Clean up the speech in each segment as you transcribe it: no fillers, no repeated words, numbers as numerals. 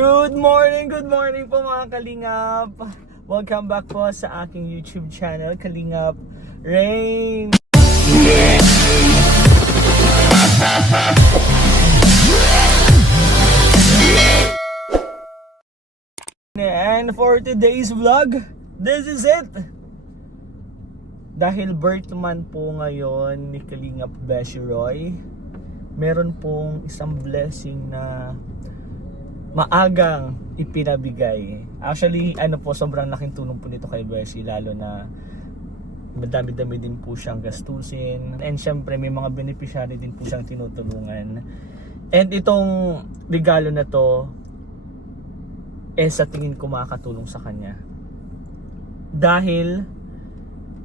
Good morning po mga Kalingap. Welcome back po sa aking YouTube channel, Kalingap Rain. And for today's vlog, this is it. Dahil birth month po ngayon ni Kalingap Beshi Roy, meron pong isang blessing na maagang ipinabigay. Actually, sobrang laking tulong po nito kay Beshi, lalo na madami-dami din po siyang gastusin. And syempre, may mga beneficiary din po siyang tinutulungan. And itong regalo na to, sa tingin ko makakatulong sa kanya. Dahil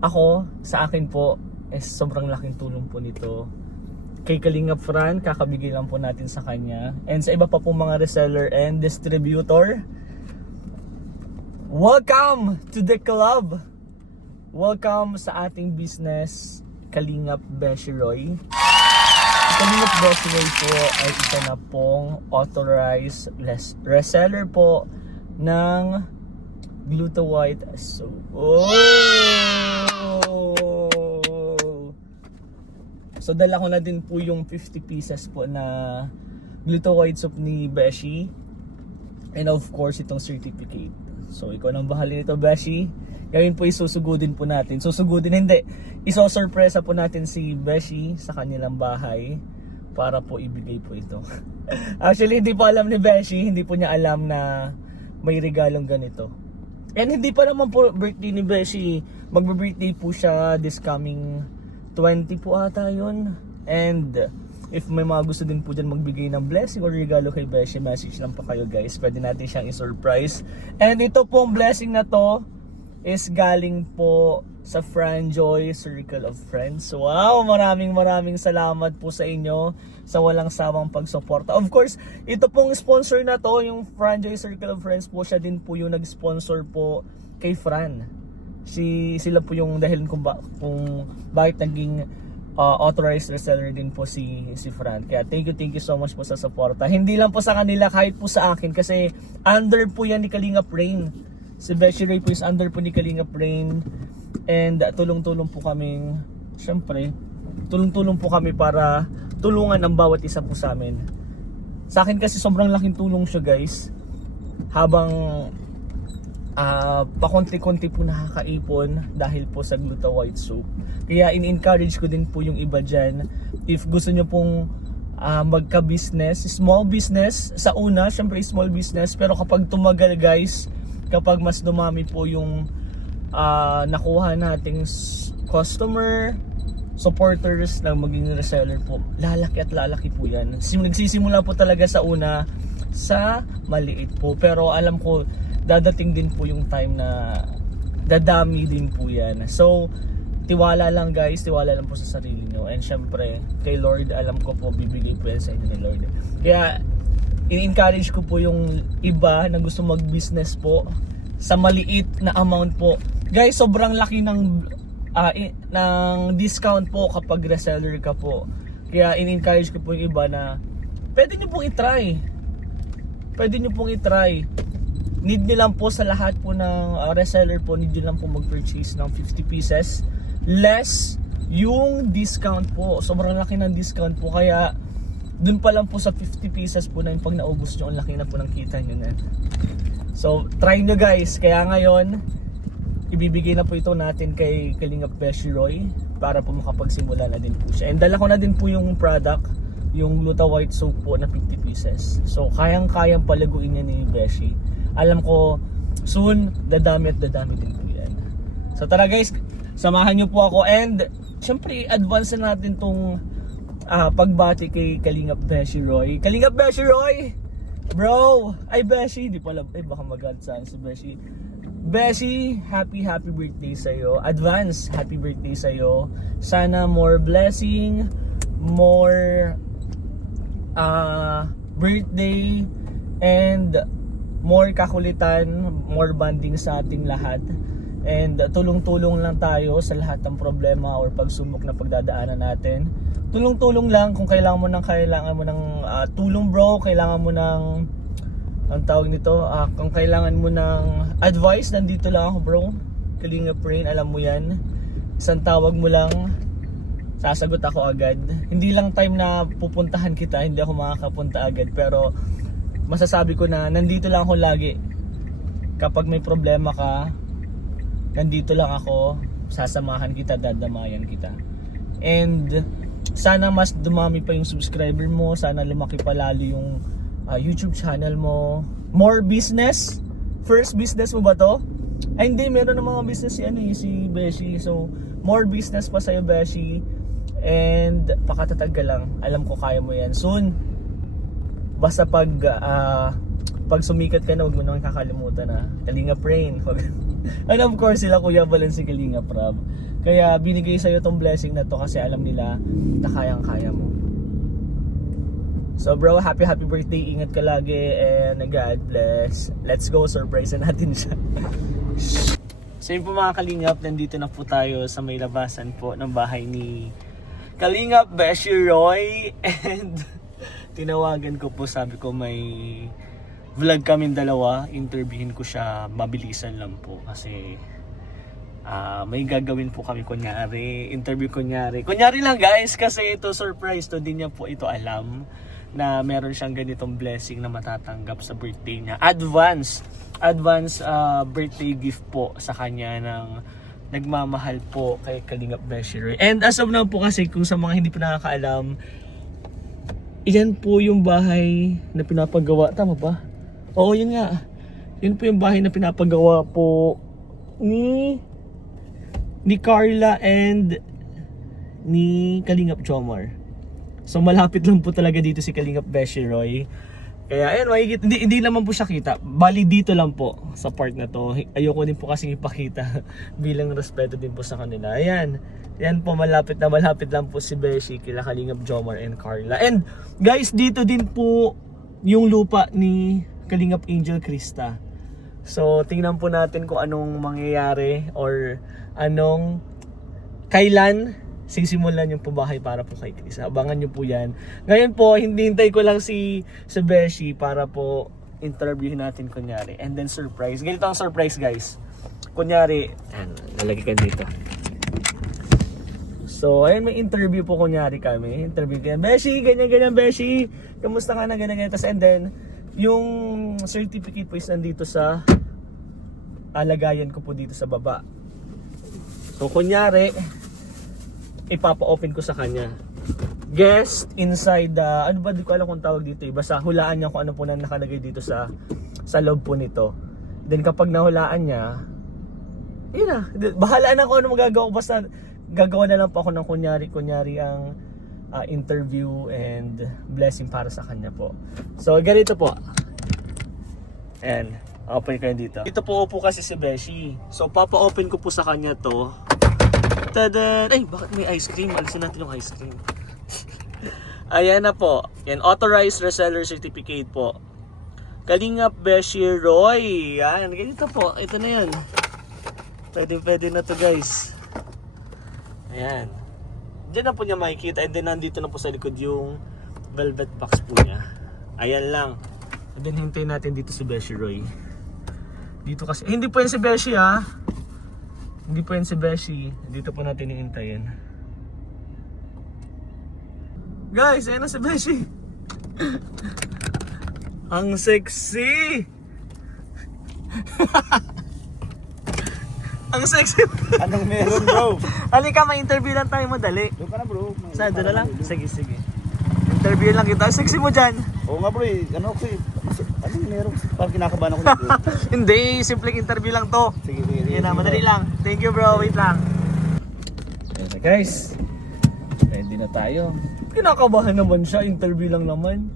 ako, sa akin po, sobrang laking tulong po nito. Kay Kalingap Fran, kakabigay lang po natin sa kanya. And sa iba pa pong mga reseller and distributor, welcome to the club! Welcome sa ating business, Kalingap Beshi Roy. Kalingap Beshi Roy po ay isa na pong authorized reseller po ng Gluta White soap. So dala ko na din po yung 50 pieces po na Gluta White soap ni Beshi. And of course itong certificate. So ikaw nang bahala nito, Beshi. Ngayon po isusugudin po natin. Isosurpresa po natin si Beshi sa kanilang bahay para po ibigay po ito. Actually hindi po alam ni Beshi, hindi po niya alam na may regalong ganito. And hindi pa naman po birthday ni Beshi. Magbe-birthday po siya this coming 20 po ata yun. And if may mga gusto din po dyan magbigay ng blessing or regalo kay Beshi, message lang po kayo guys. Pwede natin siyang i-surprise. And ito pong blessing na to is galing po sa Franjoy Circle of Friends. Wow! Maraming salamat po sa inyo sa walang sawang pagsuporta. Of course, ito pong sponsor na to, yung Franjoy Circle of Friends po, siya din po yung nag-sponsor po kay Fran. Sila po yung dahil kung bakit naging authorized reseller din po si Fran. Kaya thank you so much po sa suporta. Hindi lang po sa kanila, kahit po sa akin, kasi under po yan ni Kalingap Rain. Si Beshi Roy po is under po ni Kalingap Rain. And tulong-tulong po kaming, syempre, tulong-tulong po kami para tulungan ang bawat isa po sa amin. Sa akin kasi sobrang laking tulong siya guys. Habang pakonti-konti po nakakaipon dahil po sa Gluta White soap. Kaya in-encourage ko din po yung iba dyan. If gusto nyo pong magka-business, small business, sa una, syempre small business. Pero kapag tumagal guys, kapag mas dumami po yung nakuha nating customer, supporters na maging reseller po, lalaki at lalaki po yan. Nagsisimula po talaga sa una sa maliit po, pero alam ko dadating din po yung time na dadami din po yan. So tiwala lang guys, tiwala lang po sa sarili nyo. And syempre kay Lord, alam ko po bibigay po yan sa inyo ni Lord. Kaya in-encourage ko po yung iba na gusto mag-business po sa maliit na amount po. Guys, sobrang laki ng discount po kapag reseller ka po. Kaya in-encourage ko po yung iba na pwede nyo pong i-try. Need nyo lang po sa lahat po ng reseller po, need nyo lang po mag-purchase ng 50 pieces. Less yung discount po. Sobrang laki ng discount po. Kaya dun pa lang po sa 50 pieces po na yung pag naubos nyo, ang laki na po ng kita nyo na. So try nyo guys. Kaya ngayon ibibigay na po ito natin kay Kalingap Beshi Roy para po makapagsimula na din po siya. And dala ko na din po yung product, yung Gluta White soap po na 50 pieces. So kayang-kayang palaguin niya ni Beshi. Alam ko soon dadami din po yan. So tara guys, samahan nyo po ako. And syempre advance na natin tong pagbati kay Kalingap Beshi Roy. Kalingap Beshi Roy! Bro! Ay Beshi! Di pala, baka mag-add sa si Beshi. Beshi, happy birthday sa'yo. Advance, happy birthday sa'yo. Sana more blessing, more birthday, and more kakulitan, more bonding sa ating lahat. And tulong-tulong lang tayo sa lahat ng problema or pagsubok na pagdadaanan natin. Tulong-tulong lang kung kailangan mo ng tulong bro, kailangan mo ng ang tawag nito, kung kailangan mo ng advice, nandito lang ako bro. Kalingap Rain, alam mo yan. Isang tawag mo lang, sasagot ako agad. Hindi lang time na pupuntahan kita, hindi ako makakapunta agad. Pero masasabi ko na nandito lang ako lagi. Kapag may problema ka, nandito lang ako, sasamahan kita, dadamayan kita. And sana mas dumami pa yung subscriber mo, sana lumaki pa lalo yung YouTube channel mo. More business? First business mo ba to? Ay hindi, meron ng mga business si Beshi. So more business pa sa'yo Beshi. And pakatatag ka lang, alam ko kaya mo yan soon. Basta pag sumikat ka na, huwag mo naman kakalimutan na Kalingap Rain. And of course sila Kuya Bal si Kalingap Rab. Kaya binigay sa'yo tong blessing na to kasi alam nila na kayang-kaya mo. So bro, happy birthday, ingat ka lagi, and God bless. Let's go, surprise natin siya. So yun po mga Kalingap, nandito na po tayo sa may labasan po ng bahay ni Kalingap Beshi Roy. And tinawagan ko po, sabi ko may vlog kaming dalawa, interviewin ko siya, mabilisan lang po kasi may gagawin po kami interview kunyari lang guys, kasi ito surprise to, din niya po ito alam na meron siyang ganitong blessing na matatanggap sa birthday niya. Advance birthday gift po sa kanya ng nagmamahal po kay Kalingap Beshi Roy. And as of now po kasi, kung sa mga hindi pa nakakaalam, iyan po yung bahay na pinapagawa. Tama ba? Oo, yun nga. Yun po yung bahay na pinapagawa po ni Carla and ni Kalingap Jomar. So malapit lang po talaga dito si Kalingap Beshi Roy. Kaya ayun, makikita, hindi naman po siya kita. Bali dito lang po sa part na to. Ayoko din po kasi ipakita bilang respeto din po sa kanila. Ayan. Yan po, malapit lang po si Beshi kila Kalingap Jomar and Carla. And guys, dito din po yung lupa ni Kalingap Angel Krista. So tingnan po natin kung anong mangyayari or kailan sisimulan yung pabahay para po kay Chris. Abangan nyo po yan. Ngayon po, hintay ko lang si Beshi para po interviewin natin kunyari. And then surprise. Ganito ang surprise guys. Kunyari, nalagay ka dito. So, ayun, may interview po kunyari kami. Interview kaya, Beshi, ganyan, Beshi. Kamusta ka na, ganyan. Tapos and then, yung certificate po is nandito sa alagayan ko po dito sa baba. So, kunyari, ipapa-open ko sa kanya. Guest inside the, ano ba, di ko alam kung tawag dito. Basta hulaan niya kung ano po na nakalagay dito sa loob po nito. Then kapag nahulaan niya, yun na. Bahala na kung ano magagawa ko. Basta gagawa na lang po ako ng kunyari ang interview and blessing para sa kanya po. So ganito po. And open ko yun dito. Dito po upo kasi si Beshi. So papa-open ko po sa kanya to. Tada! Ay, bakit may ice cream? Alisin natin yung ice cream. Ayan na po. Yan, authorized reseller certificate po. Kalingap Beshi Roy. Yan, ganito po. Ito na yan. Pwede na to guys. Ayan. Diyan na po niya makikita. And then nandito na po sa likod yung velvet box po niya. Ayan lang. And then hintayin natin dito si Beshi Roy. Dito kasi, hindi po yan si Beshi ha. Hindi po yan si Beshi. Dito po natin iintayin. Guys, ayan na si Beshi. Ang sexy! Ang sexy! Anong meron bro? Halika, may interview lang tayo, madali. Doon ka na bro. Saan, doon na lang? Sige. Interview lang kita. Sexy mo dyan. Oo nga bro, ano meron? Parang kinakabahan ako dito. Hindi, simpleng interview lang to. Sige. Yan na, madali lang. Thank you bro, wait lang. Ayan na guys. Ready na tayo. Kinakabahan naman siya, interview lang naman.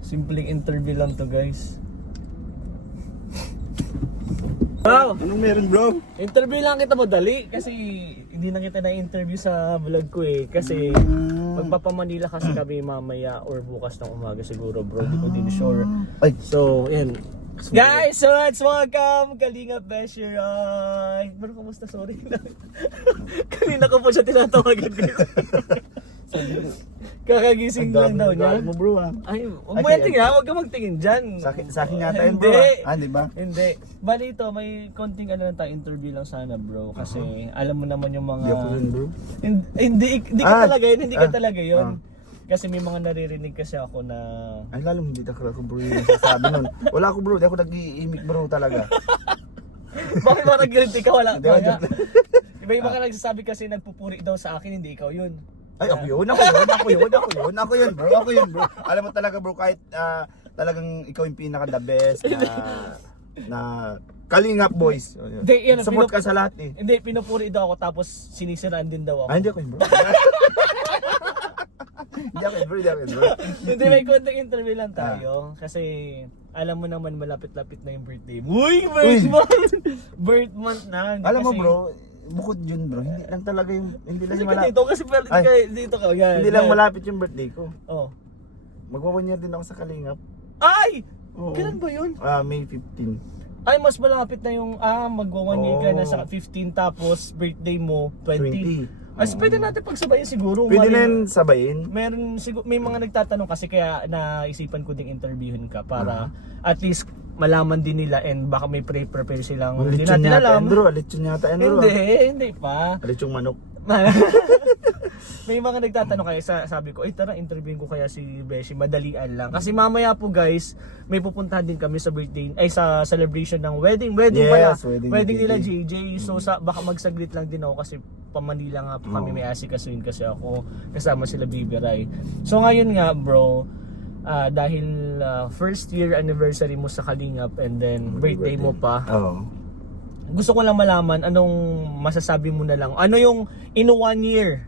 Simpleng interview lang to guys. Wow! Anong meron bro? Interview lang kita madali kasi hindi na kita na-interview sa vlog ko eh. Kasi magpapamanila kasi kami mamaya or bukas ng umaga siguro bro. Di ko din sure. Ay. So, yan. Guys, so let's welcome Kalingap Beshi Roy. Bro, kamusta? Sorry. Kanina ko po siya tinatawagan guys. Kakagising lang daw niya. mo bro ah. Ay, huwag Ay, mo yan tingnan, huwag ka magtingin dyan. Sa akin yata yun bro. Hindi. Di ba? Hindi. Bali ito, may konting ano lang tayo, interview lang sana bro. Kasi alam mo naman yung mga... Hindi ako yun bro. Hindi ka talaga yun, hindi ka talaga yun. Ah. Kasi may mga naririnig kasi ako na... Ay lalong hindi ako bro yung nasasabi nun. Wala ako bro, di ako nag-iimik bro talaga. Bakit ba nag-guilty ka? Wala Hindi ako ka. Iba-iba ka nagsasabi kasi nagpupuri daw sa akin, hindi ikaw yun. Ay ako yun bro. Alam mo talaga bro, kahit talagang ikaw yung pinaka the best na Kalingap boys. Hindi, yan, Support ka sa lahat eh. Hindi, pinupuri daw ako tapos sinisiraan din daw ako. Ay hindi ako yun bro. Hindi ako yun bro. Hindi, may konting interview lang tayo. Kasi alam mo naman malapit-lapit na yung birthday mo. Uy, birth month! Birth month na. Hindi Alam mo kasi- bro, bukod yun bro, hindi lang talaga yung, hindi lang Hindi yung ka malapit. dito kasi pwede Ay. ka dito ka. Yan, Hindi lang yan. malapit yung birthday ko. Oh. Magwa-1 year din ako sa Kalingap. Ay! Oo. Kailan ba yun? May 15. Ay, mas malapit na yung, magwa 1 year ka na sa 15 tapos birthday mo, 20. 20. As pwede natin pagsabayin siguro. Pwede na Mali- yun sabayin. Meron siguro may mga nagtatanong kasi kaya naisipan ko ding interviewin ka para at least malaman din nila and baka may prepare silang hindi Lechon natin yata alam. yan bro, lechon yata yan bro. Hindi pa. Lechong manok. May mga nagtatanong kaya sabi ko, tara interviewin ko kaya si Beshi, madalian lang. Kasi mamaya po guys, may pupuntahan din kami sa birthday sa celebration ng wedding pala. Yes, wedding ni Nila JJ. JJ. So baka magsaglit lang din ako kasi pa Manila nga po kami, may asikasuhin kasi ako kasama sila Bibi Rai. So ngayon nga bro, dahil first year anniversary mo sa Kalingap and then birthday mo pa, Oo. gusto ko lang malaman anong masasabi mo na lang. Ano yung in 1 year?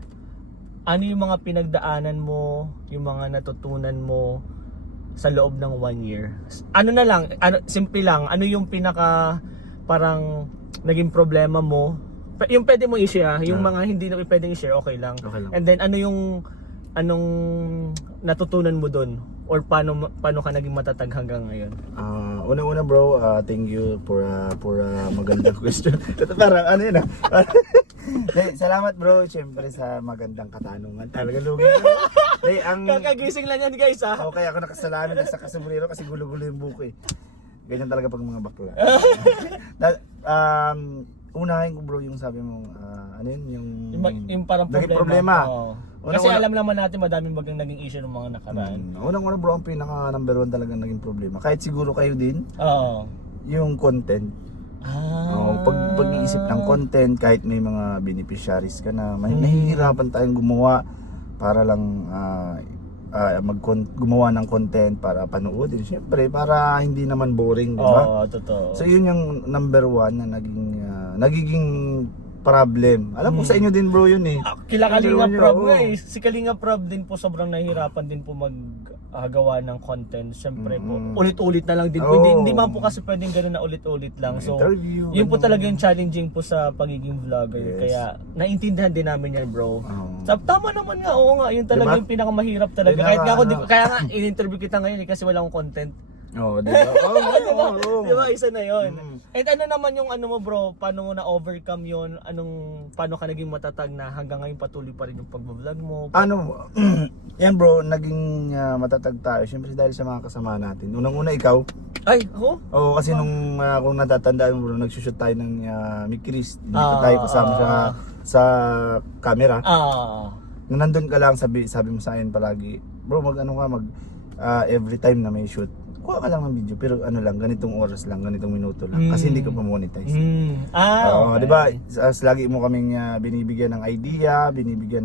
Ano yung mga pinagdaanan mo, yung mga natutunan mo sa loob ng 1 year? Ano na lang, simple lang, ano yung pinaka parang naging problema mo? Yung pwede mo i-share, yung mga hindi na pwedeng i-share, okay lang. Okay lang. And then ano yung anong natutunan mo doon or paano ka naging matatag hanggang ngayon? Una-una bro, thank you for magandang question. Ito parang ano yun salamat bro, siyempre sa magandang katanungan. Talaga lugi bro. Kakagising lang yan guys ha. Okay, ako nakasalamin sa kasumbrero kasi gulo-gulo yung buko eh. Ganyan talaga pag mga bakla. Unahin ko bro yung sabi mo, ano yun? Yung parang naging problema. problema. Oo. Una- Kasi una- alam naman natin madaming bagang naging issue ng mga nakaraan. Unang-una bro, ang pinaka number 1 talaga naging problema. Kahit siguro kayo din, Oo. yung content. Pag-iisip ng content, kahit may mga beneficiaries ka na, nahihirapan tayong gumawa para lang gumawa ng content para panoodin. Siyempre, para hindi naman boring, di ba? Oo, totoo. So yun yung number 1 na nagiging problem. Alam ko sa inyo din bro yun eh. Kila Kalinga Yun, Prab oo. guys. Si Kalinga Prab din po sobrang nahihirapan din po gawa ng content. Siyempre po, ulit-ulit na lang din po. Oo. Hindi man po kasi pwedeng gano'n na ulit-ulit lang. So, Interview, yun po ano. talaga yung challenging po sa pagiging vlogger. Yes. Kaya, naintindihan din namin yan bro. Oo. Tama naman nga, oo nga. Yun talaga Diba? yung pinakamahirap talaga. Kahit nga ako, kaya nga, in-interview kita ngayon kasi wala akong content. Oo, di ba? Oo. Diba? Isa na yun. Mm. And ano naman yung ano mo bro, paano mo na-overcome yun? Paano ka naging matatag na hanggang ngayon patuloy pa rin yung pag-vlog mo? Ano, yan bro, naging matatag tayo. Siyempre dahil sa mga kasama natin. Unang-una ikaw. Ay, ako? Oo, kasi nung kung natatandaan mo bro, nagsushoot tayo ng Mick Chris. Dito tayo kasama sa camera. Nung nandun ka lang, sabi mo sa akin palagi, bro, every time na may shoot, kuha ka lang ng video, pero ano lang, ganitong oras lang, ganitong minuto lang. Kasi hindi ko pa monetize. Oo, Okay. di ba? Lagi mo kaming binibigyan ng idea,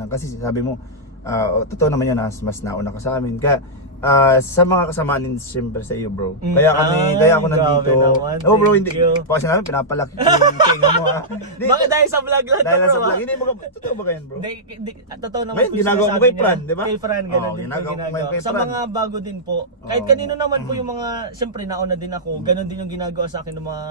kasi sabi mo, totoo naman yun, mas nauna ka sa amin. Kaya sa mga kasama din siyempre sa iyo bro. Kaya ako nandito. Naman, Oh bro, thank hindi. you. Kasi namin pinapalaki ko yung tinga mo ha. Bakit dahil sa vlog lang Dahil to, bro? sa vlog, hindi mo totoo ba yan bro? Totoo naman Ngayon, po yung ginagawa mo sinasabi kay niya. Fran, di ba? Kay Fran, ganun Oo, din po ginagawa mo ginagawa. kay Sa Fran. mga bago din po. Kahit Oo. kanino naman po yung mga, siyempre nauna din ako, ganun din yung ginagawa sa akin ng mga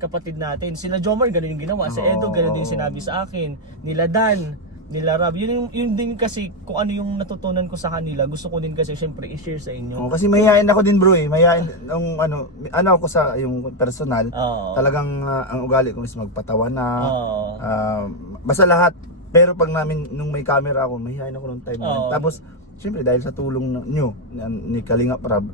kapatid natin. Sila Jomar, ganun yung ginawa. Si Edo, ganun din yung sinabi sa akin. Nila Dan, nila Rab. Yun din kasi kung ano yung natutunan ko sa kanila. Gusto ko din kasi siyempre i-share sa inyo. Kasi mahihain ako din bro eh. Mahihain nung ano ako sa yung personal. Oo. Talagang ang ugali ko is magpatawa na. Oo. Basta lahat. Pero pag nung may camera ako, mahihain ako nung time na yun. Oo. Tapos Siyempre dahil sa tulong nyo ni Kalingap Rab,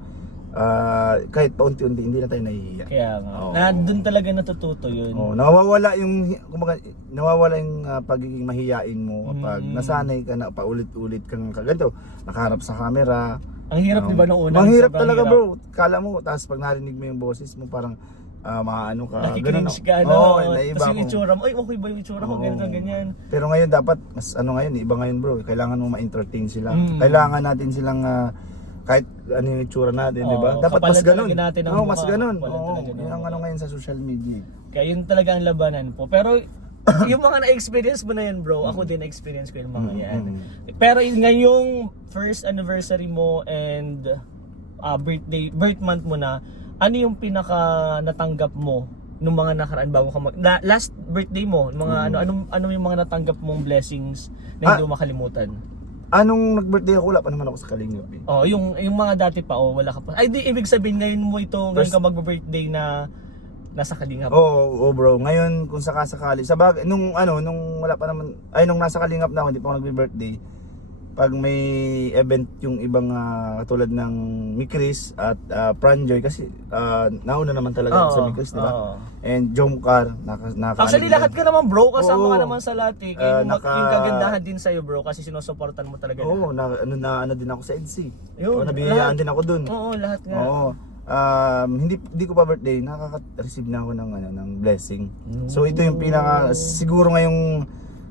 kahit paunti-unti hindi na tayo nahihiya. Kaya nga. Oo. Na doon talaga natututo yun. Nawawala yung pagiging mahiyain mo kapag Mm. nasanay ka na paulit-ulit kang kaganto, nakaharap sa camera. Ang hirap, di ba, nung una? Mahirap Sobrang talaga hirap. bro. Kala mo, tapos pag narinig mo yung boses mo parang maano ka. Nakikringe ka, Oo, no? naiba Tapos yung ko. itsura mo, ay, okay ba yung itsura ko? Oo. Ganito, ganyan. Pero ngayon dapat, mas ngayon, iba ngayon bro. Kailangan mo ma-entertain sila. Mm. Kailangan natin silang kahit ano yung itsura natin, di ba? Oo, Dapat mas kapalan ganun. talaga natin ang Oo, mukha. mas ganun. Kapalan Oo, talaga ng yun ang mukha. ano ngayon sa social media. Kaya yun talaga ang labanan po. Pero yung mga na-experience mo na yan, bro, ako din na-experience ko yung mga yan. Pero ngayong first anniversary mo and birth month mo na, ano yung pinaka natanggap mo nung mga nakaraan bago ka last birthday mo, mga ano yung mga natanggap mong blessings na hindi mo makalimutan? Anong nag-birthday ako, wala pa naman ako sa Kalingap eh. Oh, yung mga dati pa, wala ka pa. Ay, di ibig sabihin ngayon mo ito, ngayon ka mag-birthday na nasa Kalingap. Oo, bro. Ngayon kung sakasakali, nung wala pa naman, nung nasa Kalingap na ako, hindi pa ako nagbi-birthday. Pag may event yung ibang katulad ng Mikris at Pranjoy kasi nauna naman talaga ako sa Mikris, di ba? And Jomcar, Actually lahat ka naman, bro, kasama Oo. ka naman sa lahat eh. Kaya yung kagandahan din sa'yo, bro, kasi sinusuportan mo talaga. Oo, ano din ako sa EDC. Yun, Nabiyayaan lahat. din ako dun. Oo, lahat nga. Oo. Hindi ko pa birthday, nakaka-receive na ako ng blessing. So ito yung pinaka siguro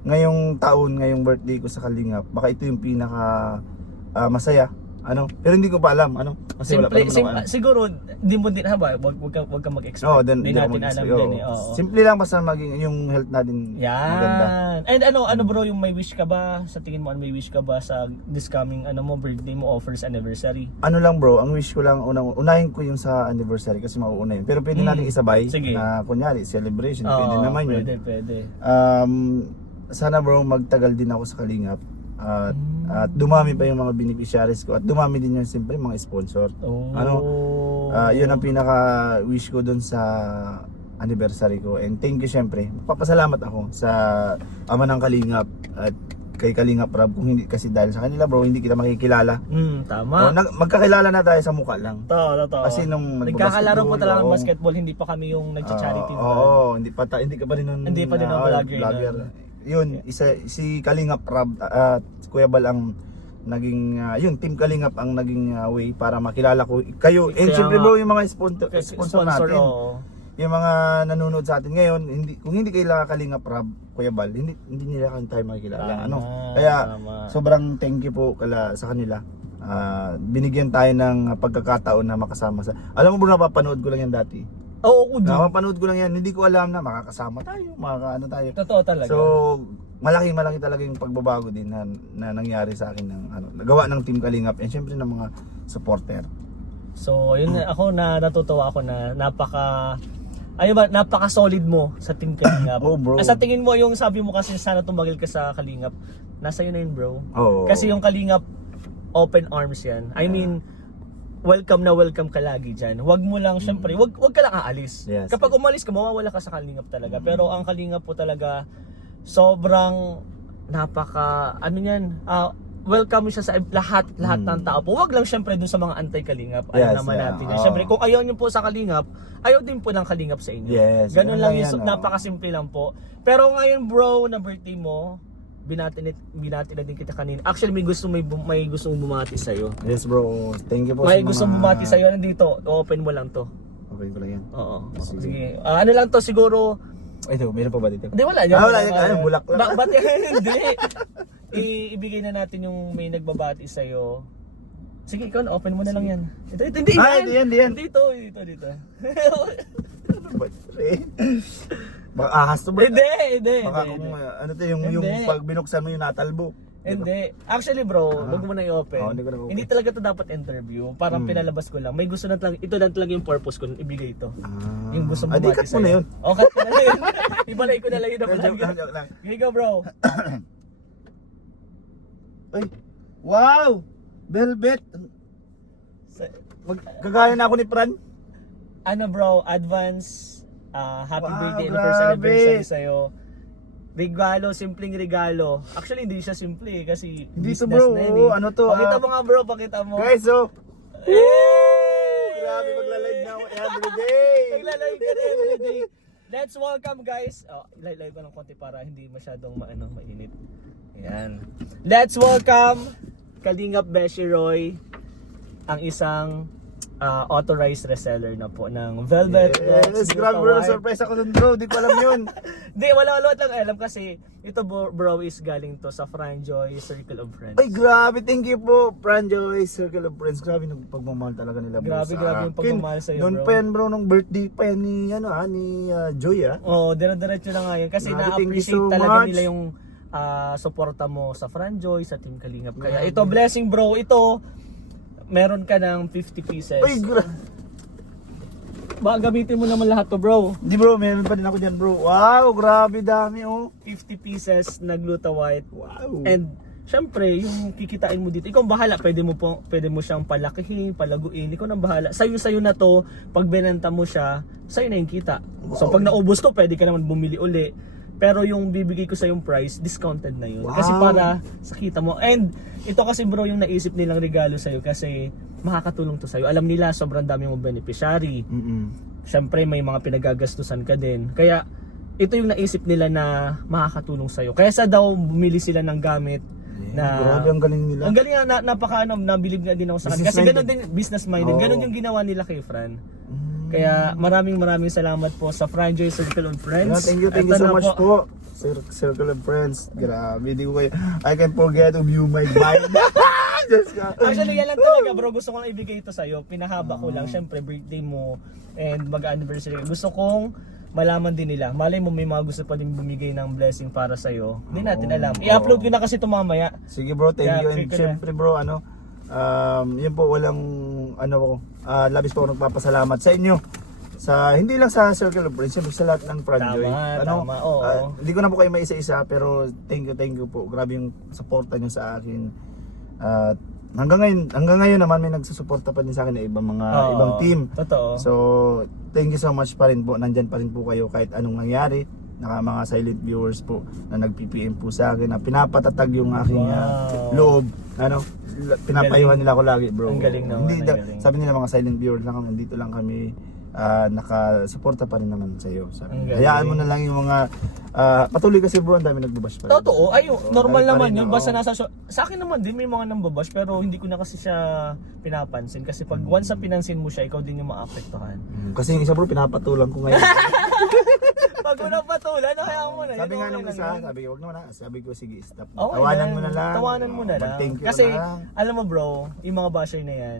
ngayong taon, ngayong birthday ko sa Kalingap, baka ito yung pinaka masaya. Pero hindi ko pa alam kasi wala pa naman ako. Siguro di mo din wag ka mag-expect. Oo, Hindi natin alam din eh. Oo. Simple lang basta maging yung health natin maganda. Yan. And ano bro, yung may wish ka ba? Sa tingin mo may wish ka ba sa this coming birthday mo o first anniversary? Ano lang bro, ang wish ko lang unahin ko yung sa anniversary kasi mauuna yun. Pero pwede natin isabay. Sige. Na kunyari celebration, pwede naman yun. Pwede. Sana bro magtagal din ako sa Kalingap at dumami pa yung mga beneficiaries ko at dumami din yung siyempre mga sponsor. Yun ang pinaka wish ko dun sa anniversary ko, and thank you syempre. Papasalamat ako sa ama ng Kalingap at kay Kalingap Rab, kung hindi kasi dahil sa kanila bro hindi kita makikilala. Tama. Magkakilala na tayo sa mukha lang. Totoo. Kasi nung nagkakalaro po talaga ng basketball, hindi pa kami yung nagcha-charity. Hindi ka pa rin nun. Hindi pa din ako vlogger. Yun, si Kalingap Rab at Kuya Bal ang naging Team Kalingap ang naging way para makilala ko kayo. And syempre bro, yung mga sponsor natin. Yung mga nanonood sa atin ngayon, kung hindi kayo Kalingap Rab, Kuya Bal, hindi nila tayo makikilala. Kaya sobrang thank you po sa kanila. Binigyan tayo ng pagkakataon na makasama alam mo bro, napapanood ko lang yan dati. Oo, napapanood ko lang yan, hindi ko alam na makakasama tayo, tayo. Totoo talaga. So, malaki talaga yung pagbabago din na nangyari sa akin ng nagawa ng Team Kalingap and syempre ng mga supporter. So, yun ako natutuwa ako na napaka-solid mo sa Team Kalingap. Oh, bro. Sa tingin mo yung sabi mo kasi sana tumagil ka sa Kalingap, nasa yun na yun, bro. Oh. Kasi yung Kalingap, open arms yan. I mean, welcome ka lagi dyan. Wag mo lang, syempre, wag ka lang aalis. Yes. Kapag umalis ka, mawawala ka sa Kalingap talaga. Pero ang Kalingap po talaga, sobrang welcome siya sa lahat ng tao po. Wag lang syempre dun sa mga anti-Kalingap. Naman natin yan. Syempre, kung ayaw niyo po sa Kalingap, ayaw din po ng Kalingap sa inyo. Yes. Ganun lang yun. Napakasimple lang po. Pero ngayon bro, na birthday mo, binati na din kita kanina. Actually, may gusto bumati sa'yo. Yes bro, thank you po. May gusto bumati sa'yo. Nandito, open mo lang to. Okay ko lang yan. Oo. Sige. Ano lang to siguro. Ito, meron pa ba dito? Hindi, wala. Wala. Bulak lang. Ba't hindi? Ibigay na natin yung may nagbabati sa'yo. Sige, ikaw na, open mo na lang yan. Ito, hindi yan. Dito. Baka ahas to bro. Hindi. Baka kung yung pag binuksan mo yung natalbo. Hindi. Actually bro, wag mo na i-open. Hindi ko na i-open. Hindi talaga to dapat interview. Parang pinalabas ko lang. May gusto na talaga. Ito lang talaga yung purpose ko. Ibigay ito. Yung gusto mo cut mo na yun. Cut ko na yun. Ibalay ko na lang yun. Joke lang. Here you go bro. Ay, wow! Velvet! Kagaya na ako ni Fran. Ano bro, advance happy Wow, birthday and grabe. first anniversary sa'yo. Regalo, simpleng regalo. Actually, hindi siya simple kasi Dito business bro, na yun oo, ano to, Pakita mo nga bro, pakita mo. Guys, so, Hey! grabe magla-live na ako everyday. Nagla-live ka na everyday. Let's welcome guys. Oh, live ko ng konti para hindi masyadong mainit. Ayan. Let's welcome Kalingap Beshi Roy, ang isang authorized reseller na po ng Velvet Rocks. Yes, grabe bro, surprise ako dun bro, di ko alam yun. Di, wala lang alam kasi ito bro is galing to sa Franjoy Circle of Friends. Ay grabe, thank you po Franjoy Circle of Friends. Grabe yung pagmamahal talaga nila bro. Grabe yung pagmamahal sa'yo Noon bro. pa yan bro, nung birthday pa yan ni, Joy Oo, dire-diretso na nga yun. Kasi Grabe, thank you na-appreciate so talaga much. nila yung suporta mo sa Franjoy, sa Team Kalingap. Kaya ito, blessing bro, ito, meron ka ng 50 pieces. Ay grabe. Baka gamitin mo naman lahat to bro. Di bro, meron pa din ako dyan bro. Wow, grabe dami oh. 50 pieces na Gluta White. Wow. And syempre, yung kikitain mo dito, ikaw ang bahala. Pwede mo siyang palakihin, palaguin. Ikaw nang bahala. Sa'yo na to, pag binenta mo siya, sa'yo na yung kita. So pag naubos to, pwede ka naman bumili uli. Pero yung bibigay ko sa yung price, discounted na yun. Wow. Kasi para sa kita mo. And ito kasi bro, yung naisip nilang regalo sa'yo kasi makakatulong to sa'yo. Alam nila, sobrang dami mong beneficiary. Syempre, may mga pinagagastusan ka din. Kaya, ito yung naisip nila na makakatulong sa'yo. Kaya sa daw, bumili sila ng gamit na... Grabe, ang galing nila. Ang galing nga, nabilib nga din ako sa kanila. Kasi ganun din, business-minded. Ganun yung ginawa nila kay Fran. Kaya maraming salamat po sa Franjoy Circle of Friends. Thank you Ito so na much po. Circle of Friends. Grabe, di ko kayo. I can forget of you, my mind. Just Actually, yan lang talaga bro. Gusto ko lang ibigay ito sa'yo. Pinahaba ko lang. Syempre, birthday mo and mag-anniversary. Gusto kong malaman din nila. Malay mo, may mga gusto pa din bumigay ng blessing para sa'yo. Hindi natin alam. I-upload ko na kasi ito mamaya. Sige bro, thank Kaya, you. And syempre bro, yun po, walang, labis po ako nagpapasalamat sa inyo. Hindi lang sa Circle of Friends, siyempre sa lahat ng Franjoy. Tama, oo. Hindi ko na po kayo may isa-isa, pero thank you po. Grabe yung suporta nyo sa akin. At hanggang ngayon naman may nagsusuporta pa din sa akin na ibang team. Totoo. So, thank you so much pa rin po. Nandyan pa rin po kayo kahit anong nangyari. Mga silent viewers po na nag-PPM po sa akin na pinapatatag yung aking loob. Pinapayuhan nila ako lagi, bro. Ang galing naman. Hindi, sabi nila mga silent viewers lang kami, nandito lang kami. Nakasuporta pa rin naman sa iyo. Hayaan mo na lang yung mga patuloy kasi bro, ang dami nagbabash pa rin. Totoo, ay normal naman yun. Basta sa akin naman din may mga nambabash pero hindi ko na kasi siya pinapansin kasi pag once na pinansin mo siya, ikaw din yung maapektuhan. Kasi yung isa bro, pinapatulang ko ngayon. Pag unang patulan, hayaan mo na. Sabi nga nung isa, wag naman na. Sabi ko sige, stop. Okay, Tawanan mo na lang. Tawanan mo na lang. Thank you Kasi na. alam mo bro, yung mga basher na yan,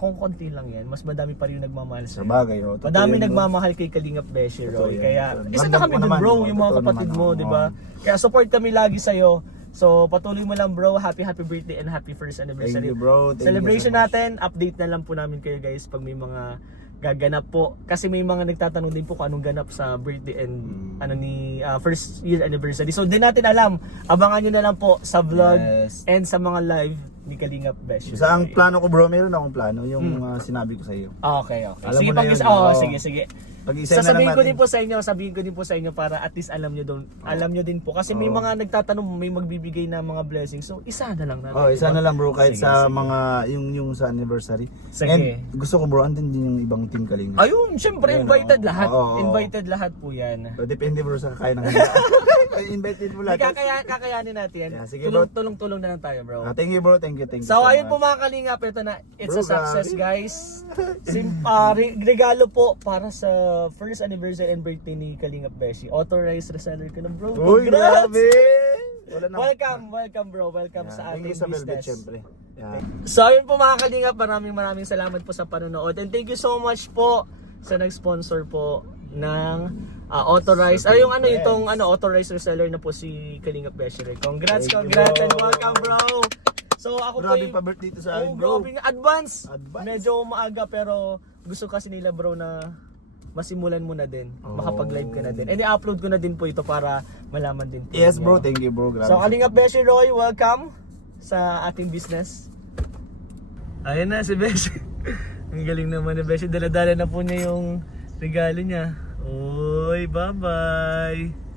kung konti lang yan, mas madami pa rin yung nagmamahal Sa sa'yo. bagay, Madami nagmamahal kay Kalingap Beshi Roy. Kaya isa na kami dun bro, yung mga kapatid mo, di ba? Kaya support kami lagi sa'yo. So patuloy mo lang bro, happy birthday and happy first anniversary. Thank you bro. Celebration natin, update na lang po namin kayo guys pag may mga gaganap po. Kasi may mga nagtatanong din po kung anong ganap sa birthday and first year anniversary. So di natin alam, abangan nyo na lang po sa vlog and sa mga live ni Kalingap Beshi. Sa ang plano ko bro, meron akong plano, yung sinabi ko sa iyo. Okay. Alam Sige, mo na yun, sige. Pag-isahin Sasabihin ko din po sa inyo para at least alam nyo din po kasi may mga nagtatanong, may magbibigay na mga blessings. So isa na lang natin. isa na lang bro kahit Sige, sa sige. mga yung sa anniversary. Sige. And gusto ko bro, andun din yung ibang team Kalingap. Ayun, syempre invited lahat. Oo. Invited lahat po yan. So, depende bro sa kakain ng invited mo lahat. Kakayanin natin. Yeah, sige, bro. Tulong-tulong na lang tayo, bro. Thank you bro, thank you. So so ayun much. po mga Kalingap, ito na, it's Bro, a success grabe. guys. Regalo po para sa first anniversary and birthday ni Kalingap Beshi. Authorized reseller ka na bro. Uy, Congrats! grabe! Wala na. Welcome bro, welcome sa Thank ating you sa Velvet business. syempre. Yeah. So ayun po mga Kalingap, maraming salamat po sa panonood and thank you so much po sa nag-sponsor po ng authorized itong authorized reseller na po si Kalingap Beshi. Congrats Thank you, and bro. welcome bro. So ako Grabe po pa birthday to sa akin bro. grabe nga. Advance. Advance. Medyo maaga pero gusto kasi nila bro na masimulan mo na din. Makapag-live ka na din. And i-upload ko na din po ito para malaman din po. Yes bro, ninyo. thank you bro. Grabe. So Kalingap Beshi Roy, welcome sa ating business. Ayun na si Beshi. Ang galing naman ni Beshi. Dala-dala na po niya yung regalo niya. Oy, bye-bye.